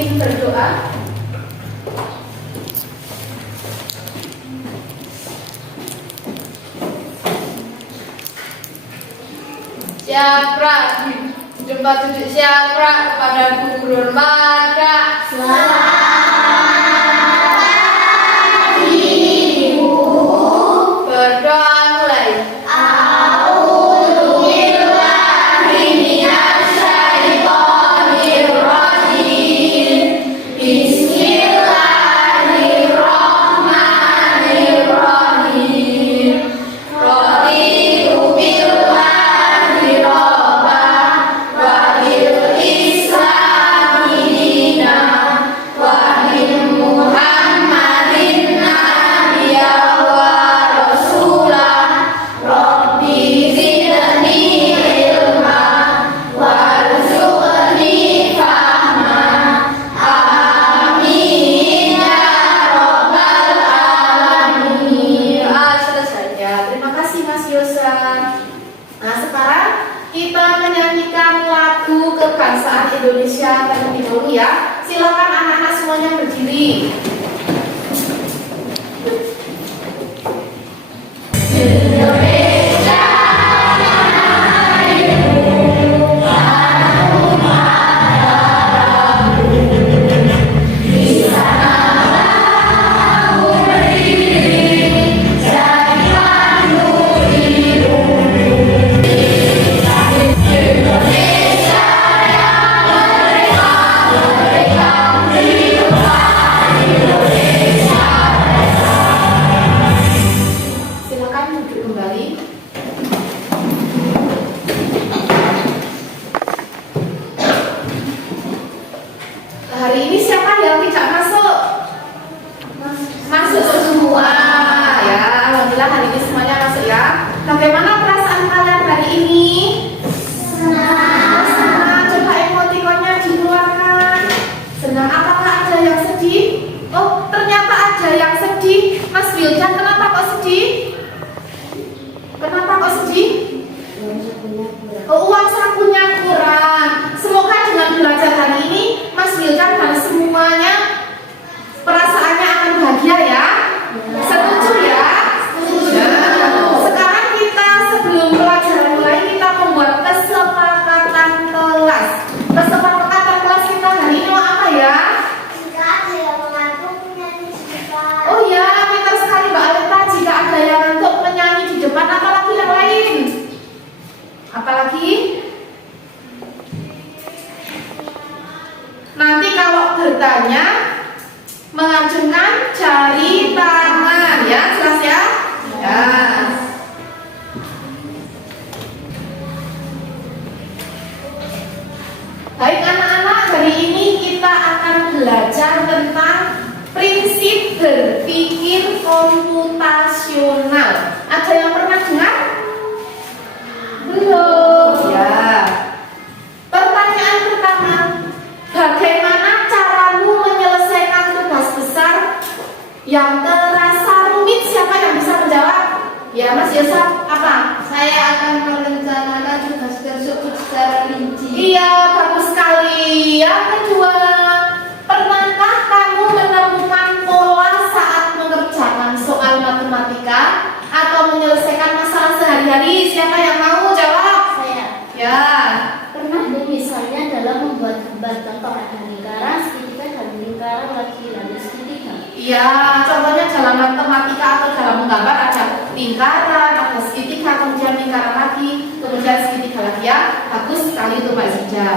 mungkin berdoa. Siapa jumpa tujuh siapa kepada guru maka selamat ibu. Berdoa mulai. Kebangsaan Indonesia terlebih dahulu ya. Silakan anak-anak semuanya berdiri. Hari ini siapa yang tidak masuk? Masuk semua ya. Alhamdulillah hari ini semuanya masuk ya. Bagaimana perasaan kalian hari ini? Senang. Coba emotikonnya dikeluarkan. Senang. Apakah ada yang sedih? Oh, ternyata ada yang sedih. Mas Wildan, kenapa kok sedih? Kenapa kok sedih? Oh, uang sakunya kurang. Semoga dengan belajar hari ini Mas Wildan dan semuanya perasaannya akan bahagia ya. Setuju ya? Sekarang kita sebelum pelajaran mulai kita membuat kesepakatan kelas. Kesepakatan kelas kita hari ini mau apa ya? Oh ya, pintar sekali Mbak Alita. Jika ada yang ngantuk menyanyi di depan, apalagi yang lain? Apalagi? Nanti kalau bertanya mengacungkan jari tangan ya, jelas ya? Ya. Baik anak-anak, hari ini kita akan belajar tentang prinsip berpikir komputasional. Ada yang pernah dengar? Belum ya. Pertanyaan pertama, bagaimana caramu menyelesaikan tugas besar yang terasa rumit? Siapa yang bisa menjawab? Ya Mas Yosef, apa? Saya akan merencanakan tugas tersebut secara rinci. Iya, bagus sekali. Yang kedua, pernahkah kamu menemukan pola saat mengerjakan soal matematika atau menyelesaikan masalah sehari-hari? Siapa yang mau jawab? Saya. Ya. Pernah nih, misalnya dalam membuat gambar contoh ada lingkaran, segitiga, dan lingkaran lagi lalu segitiga. Iya, contohnya dalam matematika atau dalam menggambar ada lingkaran, ada segitiga, kemudian lingkaran lagi, kemudian segitiga lagi ya. Bagus sekali itu Mbak Zida.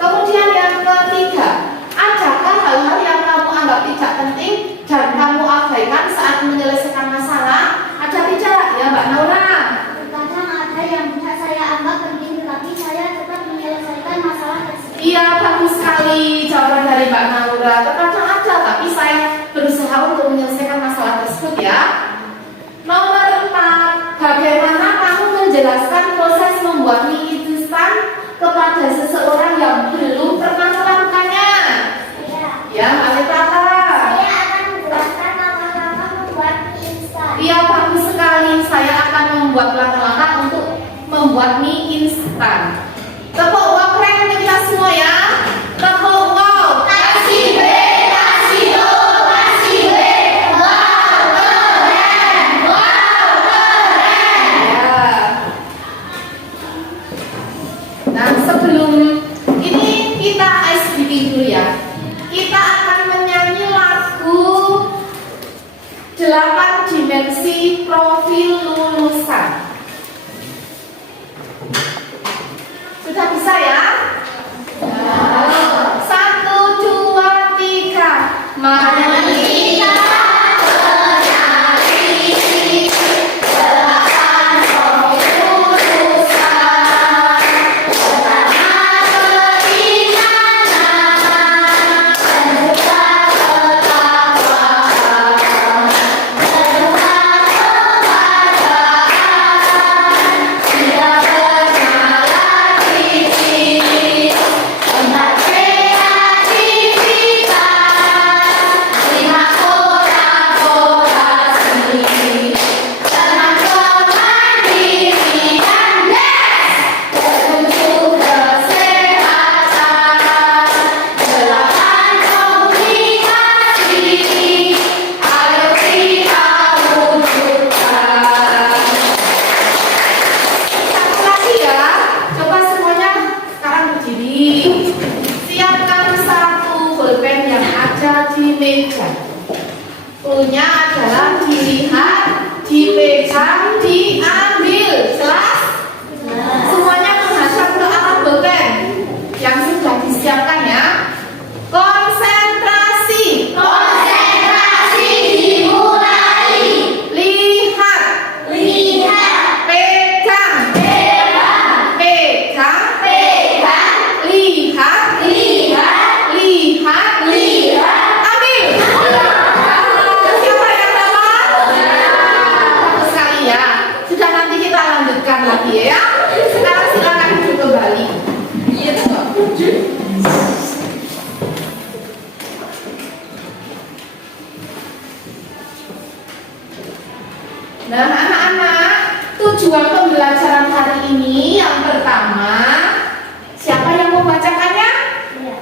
Kemudian yang ketiga, adakah hal-hal yang kamu anggap tidak penting dan kamu abaikan saat menyelesaikan masalah? Ada tidak ya Mbak Naura? Terkadang ada yang tidak saya anggap penting, tetapi saya tetap menyelesaikan masalah tersebut. Iya, bagus sekali jawaban dari Mbak Naura. Terkadang ada, tapi saya berusaha untuk menyelesaikan masalah tersebut ya. Nomor 4, bagaimana kamu menjelaskan proses membuat mie instan kepada seseorang yang belum pernah melakukannya? Ya, Alita. Saya akan menjelaskan langkah-langkah membuat mie instan. Iya, bagus sekali. Saya akan membuat langkah-langkah untuk membuat mie instan. Tepuk wow keren untuk kita semua ya. Tepuk wow. Kasih lanjutkan lagi ya. Sekarang silakan duduk kembali. Iya toh. Nah, anak-anak, tujuan pembelajaran hari ini yang pertama, siapa yang membacakannya?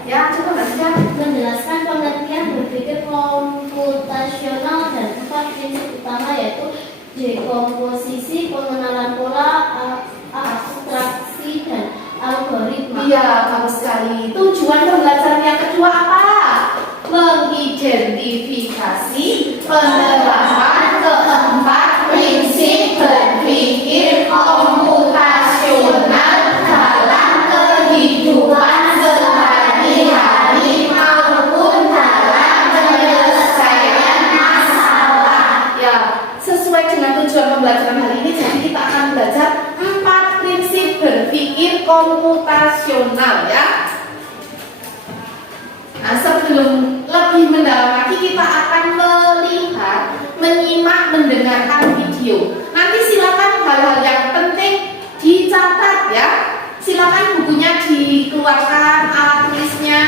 Ya, coba baca. Menjelaskan pengertian berpikir komputasional dan 4 prinsip utama, yaitu dekomposisi, pengenalan pola, abstraksi, dan algoritma. Iya, bagus sekali. Tujuan pembelajaran yang kedua apa? Mengidentifikasi penerapan keempat prinsip berpikir komputasional dalam kehidupan sehari-hari maupun dalam penyelesaian masalah. Ya, sesuai dengan tujuan pembelajaran hari ini, jadi kita akan belajar 4 prinsip berpikir komputasional ya. Nah, sebelum lebih mendalam lagi, kita akan melihat, menyimak, mendengarkan video. Nanti silakan hal-hal yang penting dicatat ya. Silakan bukunya dikeluarkan, alat tulisnya.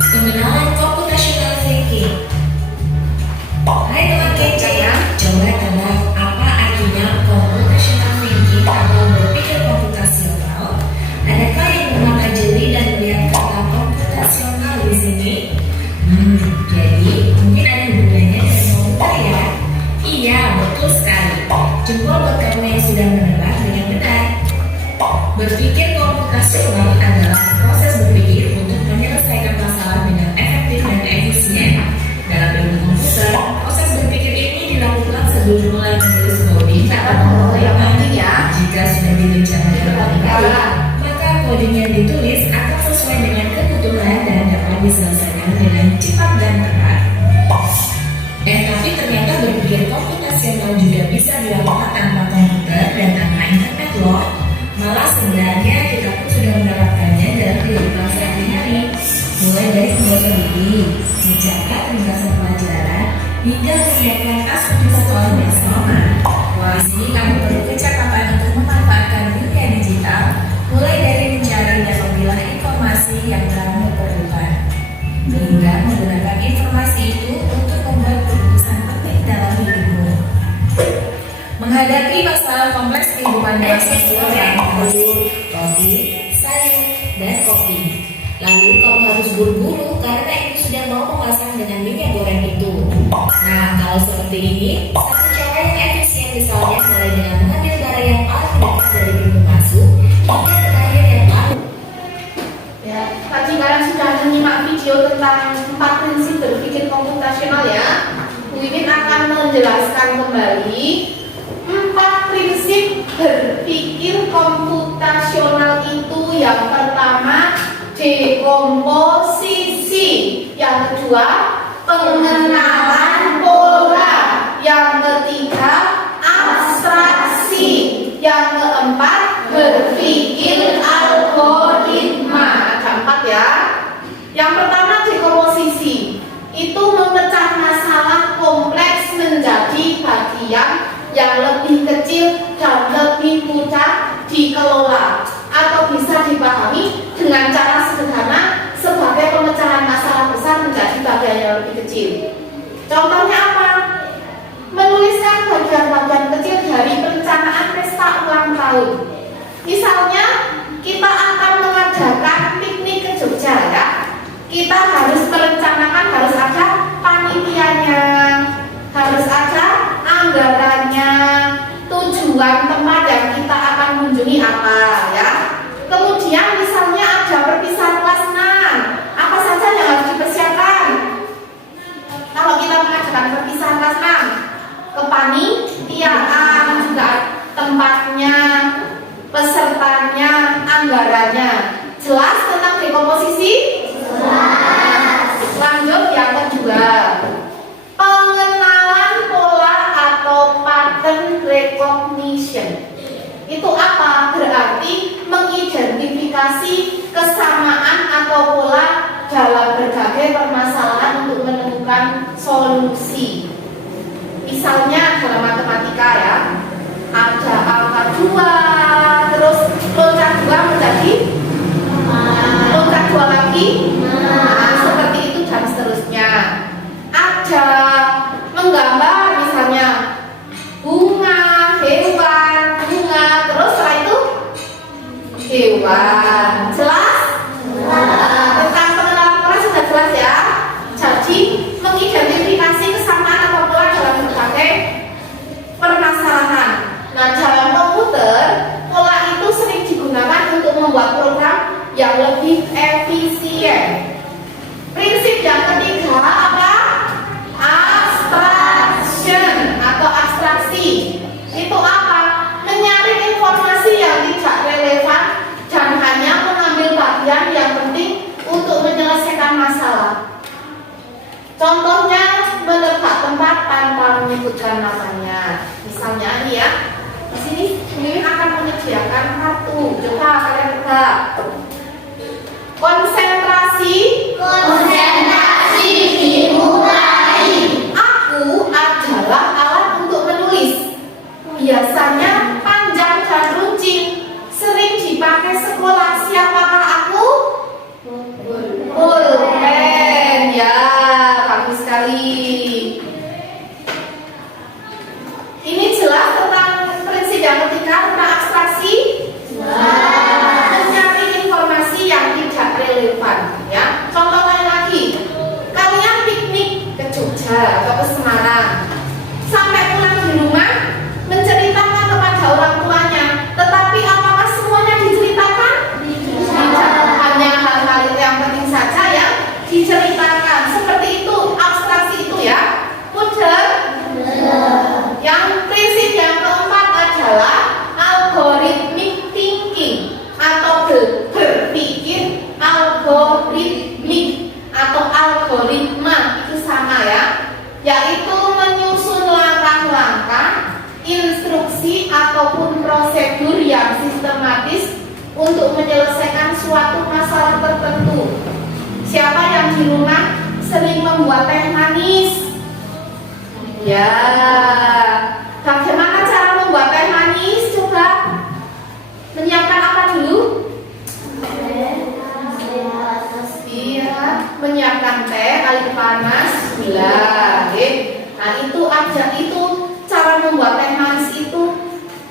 Pengenalan computational thinking. Hai teman kece, coba tebak apa artinya computational thinking atau berpikir komputasional? Adakah yang memakai jeli dan melihat kata komputasional di sini? Jadi mungkin ada hubungannya dengan komputer ya? Iya, betul sekali. Jempol buat kamu yang sudah menebak dengan benar. Berpikir komputasional adalah proses berpikir untuk menyelesaikan masalah dengan efektif dan efisien. Dalam ilmu komputer, proses berpikir ini dilakukan sebelum mulai menulis coding atau pemrograman. Jika sudah direncanakan dengan baik, maka coding yang ditulis akan sesuai dengan kebutuhan dan dapat diselesaikan dengan cepat dan tepat. Tapi ternyata berpikir komputasional juga bisa dilakukan tanpa komputer dan tanpa internet loh. Malah sebenarnya kita pun sudah menerapkannya dalam kehidupan sehari-hari, mulai dari membuat studi, mencatat ringkasan pelajaran, hingga menyiapkan tas untuk sekolah bersama. Wah, di sini kamu perlu kecakapan untuk memanfaatkan dunia digital, mulai dari mencari dan memilah informasi yang kamu perlukan, hingga menggunakan informasi itu untuk membuat keputusan penting dalam hidupmu. Menghadapi masalah kompleks kehidupan mahasiswa yang telur, roti, sayur, dan kopi. Lalu kamu harus buru-buru karena itu sudah mau memasang dengan minyak goreng itu. Nah, kalau seperti ini, satu cara yang efisien misalnya mulai dengan mengambil barang yang paling dekat dari pintu masuk hingga terakhir yang paling. Ya, tadi kalian sudah menyimak video tentang 4 prinsip berpikir komputasional ya. Bu Imin akan menjelaskan kembali 4 prinsip berpikir komputasional itu. Yang pertama, dekomposisi. Yang kedua, pengenalan pola. Yang ketiga, abstraksi. Yang keempat, berpikir algoritma. Ada 4 ya. Yang pertama, dekomposisi. Itu memecah masalah kompleks menjadi bagian yang lebih kecil dan lebih mudah dikelola, atau bisa dipahami dengan cara sederhana sebagai pemecahan masalah besar menjadi bagian yang lebih kecil. Contohnya apa? Menuliskan bagian-bagian kecil dari perencanaan pesta ulang tahun. Misalnya, kita akan mengadakan piknik ke Jogja ya. Kita harus merencanakan, harus ada panitianya, harus ada anggarannya, tujuan tempat yang kita akan kunjungi apa ya. Kemudian misalnya ada perpisahan kelas 6, apa saja yang harus dipersiapkan kalau kita mengadakan perpisahan kelas 6? Kepanitiaan, juga tempatnya, pesertanya, anggarannya. Jelas tentang dekomposisi? Jelas. menemukan solusi. Misalnya dalam matematika ya, ada angka 2, terus loncat 2 menjadi loncat 2 lagi, seperti itu dan seterusnya. Ada menggambar misalnya bunga, hewan, bunga, terus setelah itu hewan. Jelas? Tentang pengenalan pola sudah jelas ya. Jadi mengidentifikasi kesamaan atau pola dalam berbagai permasalahan. Nah, dalam komputer pola itu sering digunakan untuk membuat program yang lebih efisien. Prinsip yang ketiga apa? Abstraction atau abstraksi. Itu apa? Menyaring informasi yang tidak relevan dan hanya mengambil bagian yang penting untuk menyelesaikan masalah. Contohnya menebak tempat tanpa menyebutkan namanya. Misalnya nih ya, di sini Mimin akan menyediakan kartu. Coba kalian tebak. Konsentrasi dimulai. Aku adalah alat untuk menulis. Biasanya panjang dan runcing, sering dipakai sekolah. Siapakah aku? Pulpen. Ya, bagus sekali. Ini jelas tentang prinsip yang ketiga tentang abstraksi. Mencari informasi yang tidak relevan. Ya, contoh lain lagi. Kalian piknik ke Jogja atau ke Semarang. Sampai pulang di rumah menceritakan kepada orang tuanya. Tetapi apakah semuanya diceritakan? Tidak. Hanya hal-hal yang penting saja yang diceritakan. Seperti itu, abstraksi itu ya. Mudah. Yang prinsip yang keempat adalah algorithmic thinking atau berpikir algoritmik atau algoritma, itu sama ya, yaitu menyusun langkah-langkah, instruksi ataupun prosedur yang sistematis untuk menyelesaikan suatu masalah tertentu. Siapa yang di rumah sering membuat teh manis? Ya, bagaimana cara membuat teh manis? Coba menyiapkan apa dulu? Iya, menyiapkan teh, air panas, gula. Nah itu aja, itu cara membuat teh manis itu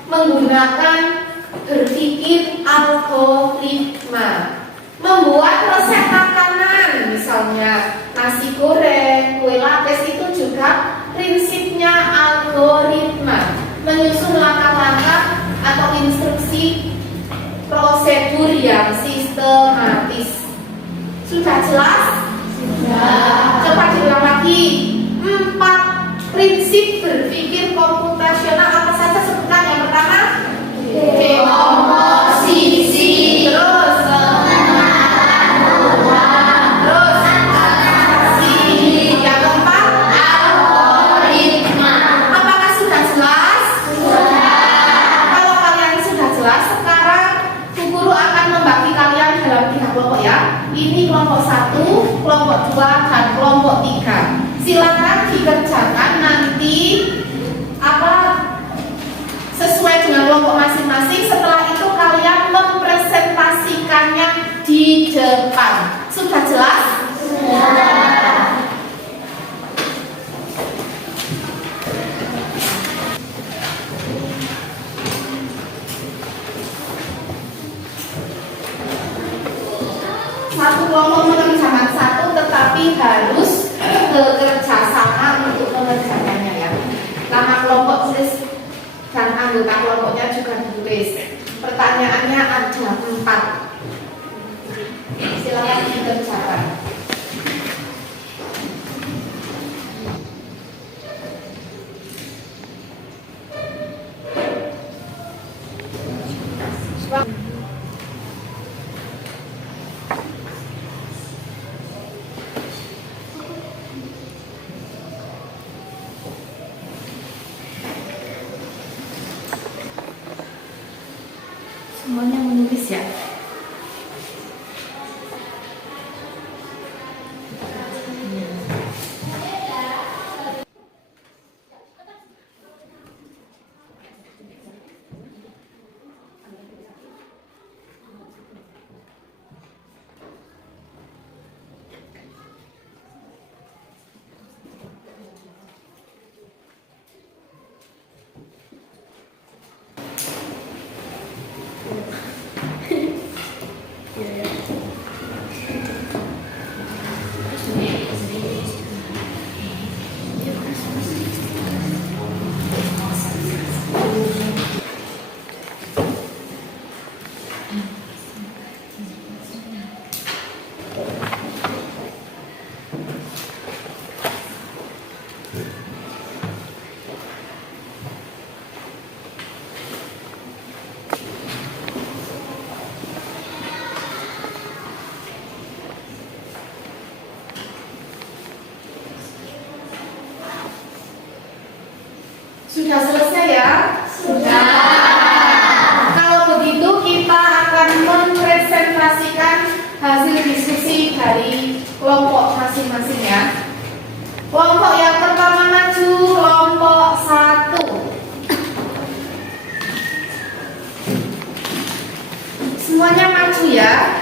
menggunakan berpikir algoritma. Membuat resep makanan, misalnya nasi goreng, kue lapis, itu juga prinsipnya algoritma. Menyusun langkah-langkah atau instruksi prosedur yang sistematis. Sudah jelas? Sudah. Coba diulang lagi. 4 prinsip berpikir komputasional apa saja sebutkan? Yang pertama, dekomposisi. Terus pengenalan pola. Terus abstraksi. Yang keempat, algoritma. Apakah sudah jelas? Sudah. Kalau kalian sudah jelas, sekarang Bu Guru akan membagi kalian dalam 3 kelompok ya. Ini kelompok 1, kelompok 2, dan kelompok 3. Silakan dikerjakan nanti sesuai dengan kelompok masing-masing. Setelah itu kalian mempresentasikannya di depan. Sudah jelas? Sudah. Satu kelompok mengerjakan satu, tetapi harus bekerja sama untuk mengerjakannya ya. Nama kelompok tulis dan anggota kelompoknya juga ditulis. Pertanyaannya ada 4. Silakan dikerjakan. Semuanya menulis ya. Sudah selesai ya? Sudah. Kalau begitu kita akan mempresentasikan hasil diskusi dari kelompok masing-masing ya. Kelompok yang pertama maju, kelompok 1. Semuanya maju ya.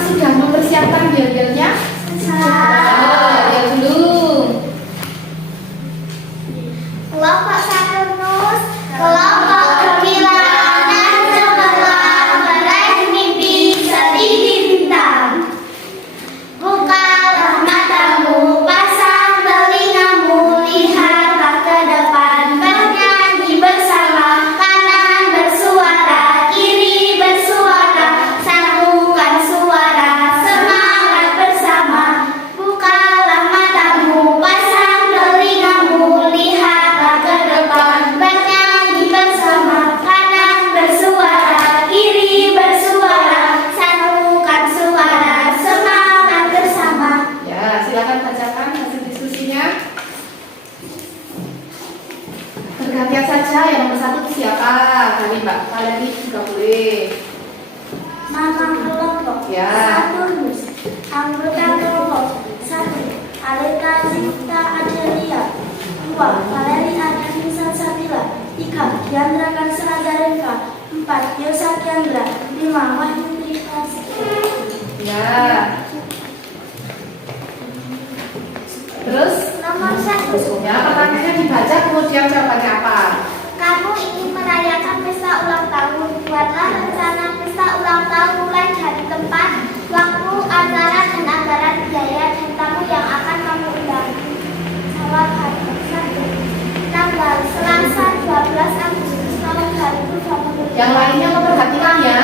Sudah mempersiapkan bel-belnya? Lihat dulu. Kelompok 1 Nus, kelompok kemilanan cemerlang meraih mimpi setinggi bintang. Bukalah matamu, pasang telingamu, lihatlah ke depan, bernyanyi bersama, kanan bersuara, kiri bersuara, satukan suara, semangat bersama. Bukalah matamu, pasang telingamu, lihatlah ke depan, bernyanyi bersama, kanan bersuara, kiri bersuara, satukan suara, semangat bersama. Ya, silakan bacakan hasil diskusinya. Bergantian saja, yang nomor 1 siapa? Dari Mbak Valeri juga boleh. Nama kelompok Ya. 1 Nus, anggota kelompok 1 Aleta Zinta Adelia, 2 Valeri Adani Salsabila, 3 Diandra Kansela Zareka, 4 Yosa Kiandra, 5 Wahyu Trikasi. Ya. Terus, Nomor 1, ya pertanyaannya dibaca kemudian jawabannya apa? kamu ingin merayakan pesta ulang tahun. Buatlah rencana pesta ulang tahun mulai dari tempat, waktu, acara, dan anggaran biaya dan tamu yang akan kamu undang. Jawab hari 1. Tanggal Selasa 12 Agustus tahun 2020. Yang lainnya memperhatikan ya.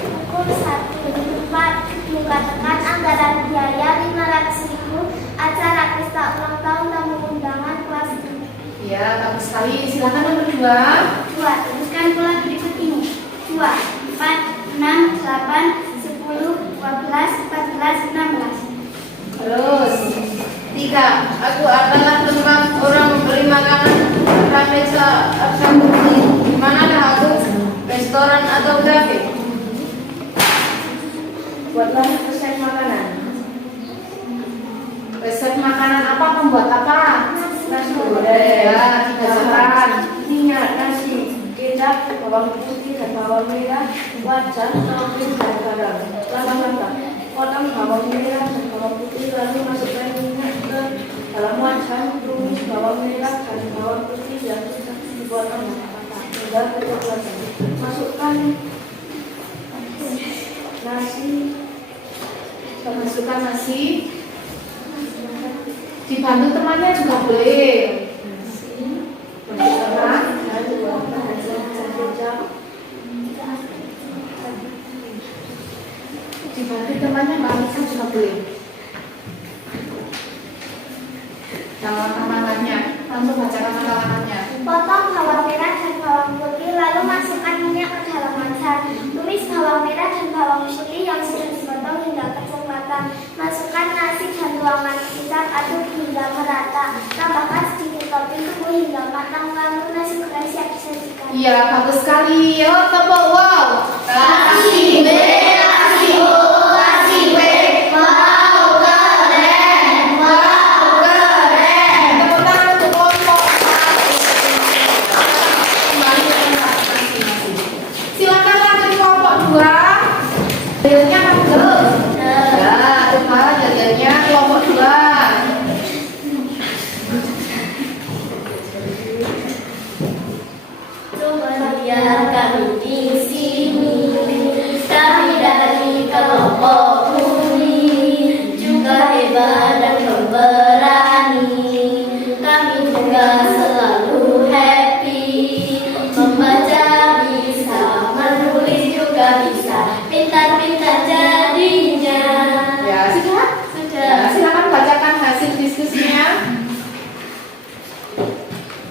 Pukul 1 tempat dikatakan anggaran biaya 500.000, acara pesta ulang tahun tamu undangan kelas 2. Ya, bagus sekali. Silakan nomor 2. 2. Tuliskan pola berikut ini. 2, 4, 6, 8, 10, 12, 14, 16. Terus 3. Aku adalah tempat orang memberi makanan pada meja akan berdiri. Di mana ada aku? Restoran atau kafe? Buatlah resep makanan. Resep makanan apa? Membuat apa? Nasi goreng. Ya, dibacakan. Minyak, nasi, kecap, bawang putih dan bawang merah, wajan, topping dan garam. Langkah-langkah: potong bawang merah dan bawang putih, lalu masukkan minyak ke dalam wajan, tumis bawang merah dan bawang putih yang sudah dipotong patah hingga kecoklatan. Masukkan nasi, Masukkan nasi. Dibantu temannya juga boleh. Dibantu temannya Mbak Anissa juga boleh. Dalam amalannya, langsung bacakan amalannya. Potong bawang merah dan bawang putih, lalu masukkan minyak ke dalam wajan. Tumis bawang merah dan bawang putih yang sudah dipotong hingga kecoklatan. Masukkan nasi dan tuangkan kecap, aduk hingga merata. Tambahkan sedikit topping, tunggu hingga matang, lalu nasi goreng siap disajikan. Iya, bagus sekali. Yo, tepuk wow. Kasih B, kasih O, kasih W. Wow, keren. Wow, keren. Tepuk tangan untuk kelompok. Kembali ke tempat masing-masing. Silakan lanjut kelompok 2. Belnya bagus. Ya, coba jadinya kelompok 2. Biar kami di sini, kami dari kelompok Bumi, juga hebat dan pemberani. Kami juga selalu happy, membaca bisa, menulis juga bisa, pintar-pintar jadinya. Ya, sudah? Sudah. Ya, silakan bacakan hasil diskusinya.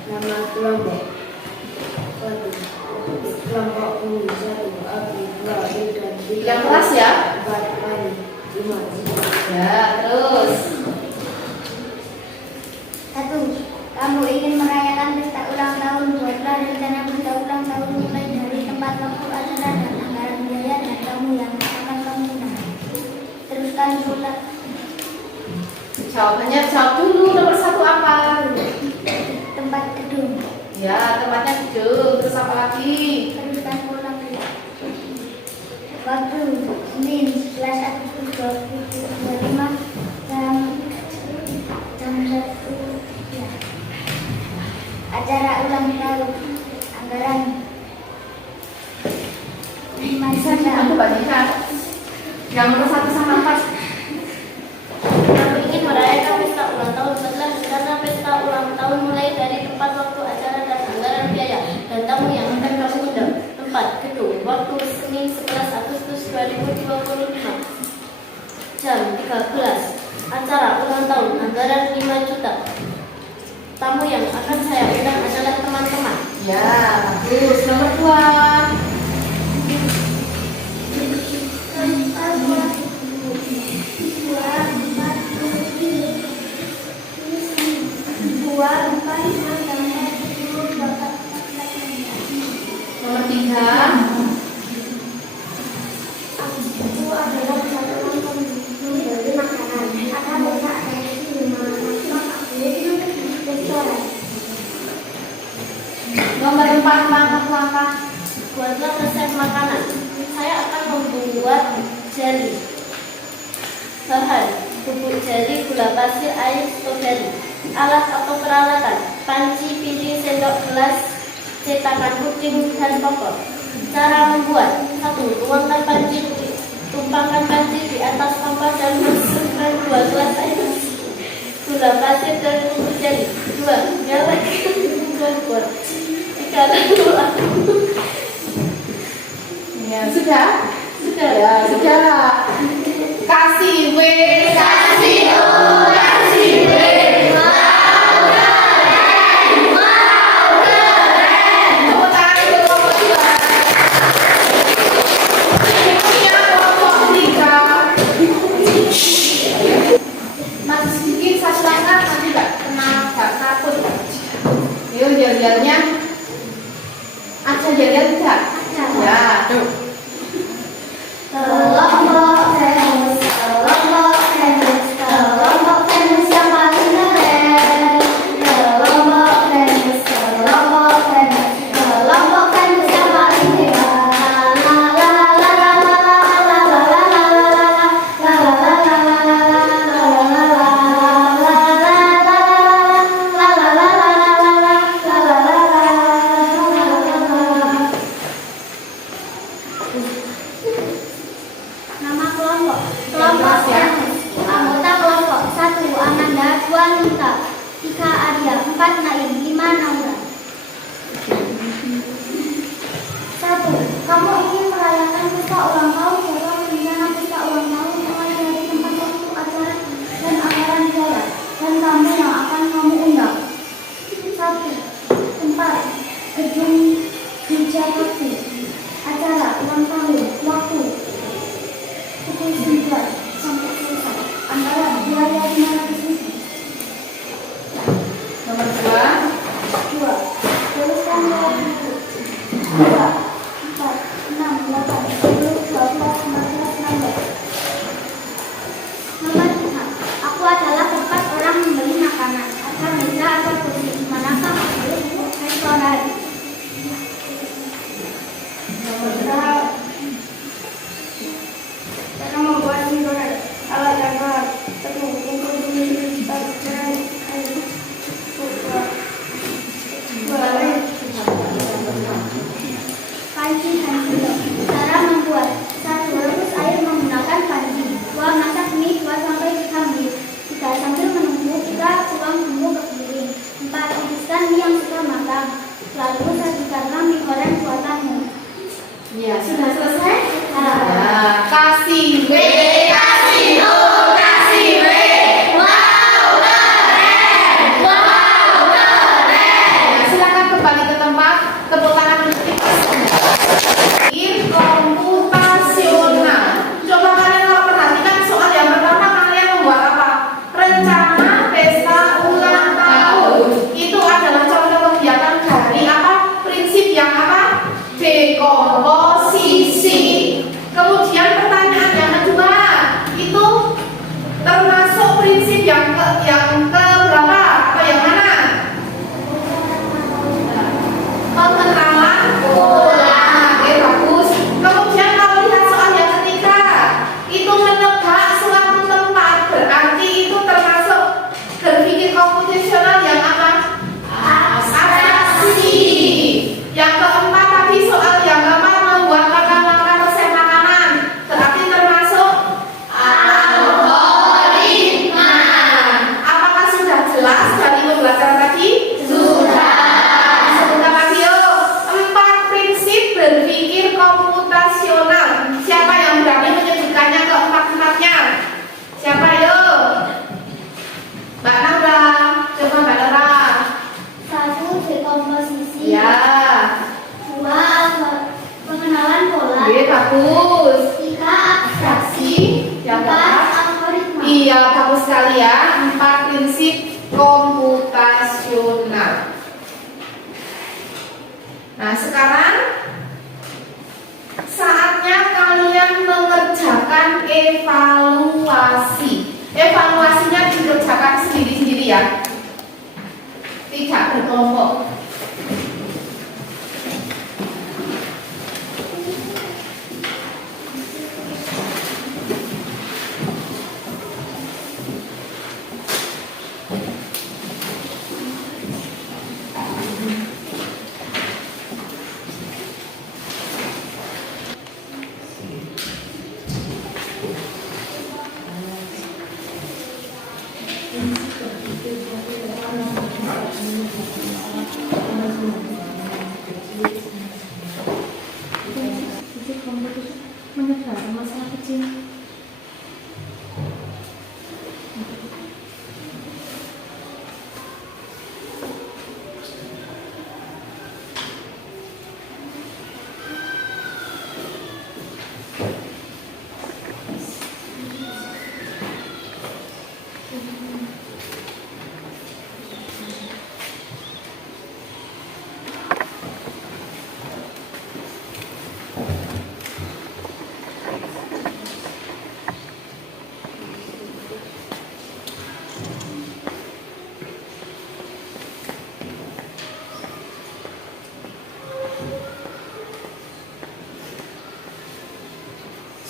nama kelompok 1 kelompok U 1 Abi 2 B dan 3 Yang kelas ya? 4 lain 5 Ya, terus. 1 Kamu ingin merayakan pesta ulang tahun, buatlah rencana pesta ulang tahun mulai dari tempat, waktu, acara, dan anggaran biaya dan tamu yang akan kamu undang. Teruskan pula. Jawabannya jawab dulu. Nomor 1 apa? Tempat gedung. Ya, tempatnya gedung. Terus apa lagi? Teruskan pula. Waktu Senin 11 Agustus 2025 jam 1. Ya. Acara ulang tahun, anggaran 5 juta. Aku bandingkan. Yang nomor 1 sama 4. Kamu ingin merayakan pesta ulang tahun, buatlah rencana pesta ulang tahun mulai dari tempat, waktu, acara, dan anggaran biaya dan tamu yang akan kamu undang. Tempat, gedung, waktu Senin 11 Agustus 2025 jam 13. Acara ulang tahun, anggaran 5 juta. Tamu yang akan saya undang adalah teman-teman. Ya, bagus. Nomor 2. Nomor 3. Itu adalah kesatuan membeli makanan. Akan bisa ada di rumah restoran. Nomor 4 langkah-langkah. Buatlah resep makanan. Saya akan membuat jelly. Bahan: bubuk jelly, gula pasir, air, stroberi. Alat atau peralatan: panci, piring, sendok, gelas, cetakan puding, dan popor. Cara membuat: 1. Tuangkan panci, tumpahkan panci di atas kompor dan masukkan 2 gelas air, gula pasir, dan bubuk jelly. 2. Nyalakan kompor. 3. Lalu Ya, sudah? Sudah. Ya, sudah. Kasih W, kasih O, kasih W. Tepuk tangan untuk kelompok 2. Berikutnya kelompok 3. Masih sedikit satu langkah, nanti nggak takut. Yuk, yel-yelnya. Ada yel-yel tidak? Ya, tuh. Kelompok Venus, kelompok Venus, kelompok Venus yang paling keren. Kelompok Venus, kelompok Venus, kelompok Venus yang paling hebat. La la la la la la la la la Nama kelompok. Kelompok Venus. Anggota kelompok 1. Ananda, 2. Nita, 3. Arya, 4. Naim, 5. Naura. 1. Kamu ingin merayakan pesta ulang tahun, buatlah rencana pesta ulang tahun mulai dari tempat, waktu, acara, dan anggaran biaya dan tamu yang akan kamu undang. 1. Tempat, gedung Wijayakti. Acara ulang tahun, waktu pukul 9 sampai selesai. Anggaran biaya 500.000. Nomor 2. 2. Tuliskan 2, 4, 6, 8, 10, 12, ya, 4 prinsip komputasional. Nah, sekarang saatnya kalian mengerjakan evaluasi. Evaluasinya dikerjakan sendiri-sendiri ya, tidak berkelompok. Menyelesaikan masalah kecil.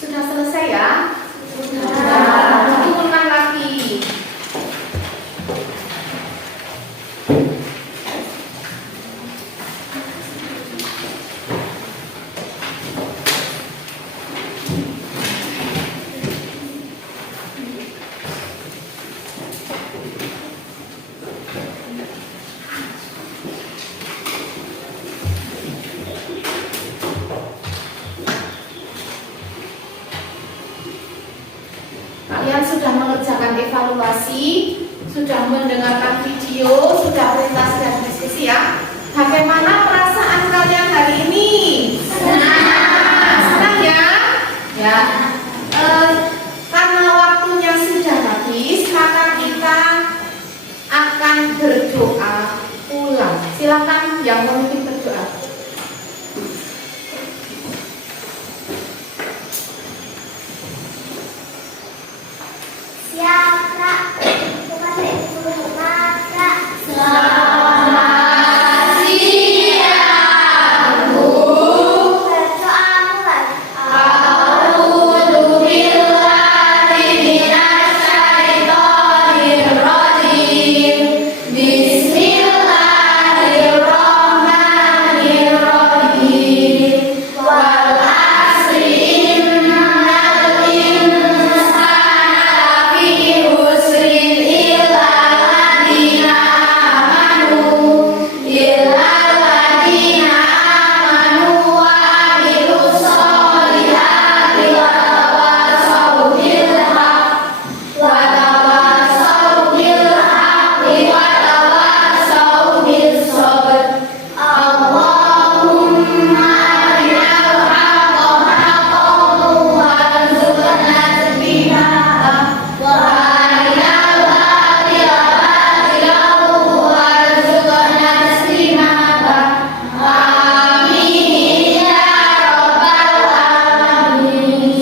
Sudah selesai ya? Sudah. Turunkan lagi. Kalian sudah mengerjakan evaluasi, sudah mendengarkan video, sudah presentasi dan diskusi ya. Bagaimana perasaan kalian hari ini? Senang. Senang ya? Ya. Karena waktunya sudah habis, maka kita akan berdoa ulang. Silakan yang memimpin berdoa. Siap, Kak. Kepada Ibu Rumah, Kak. Selamat siang, Bu. Berdoa mulai.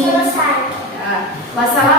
Selesai. Wassalamualaikum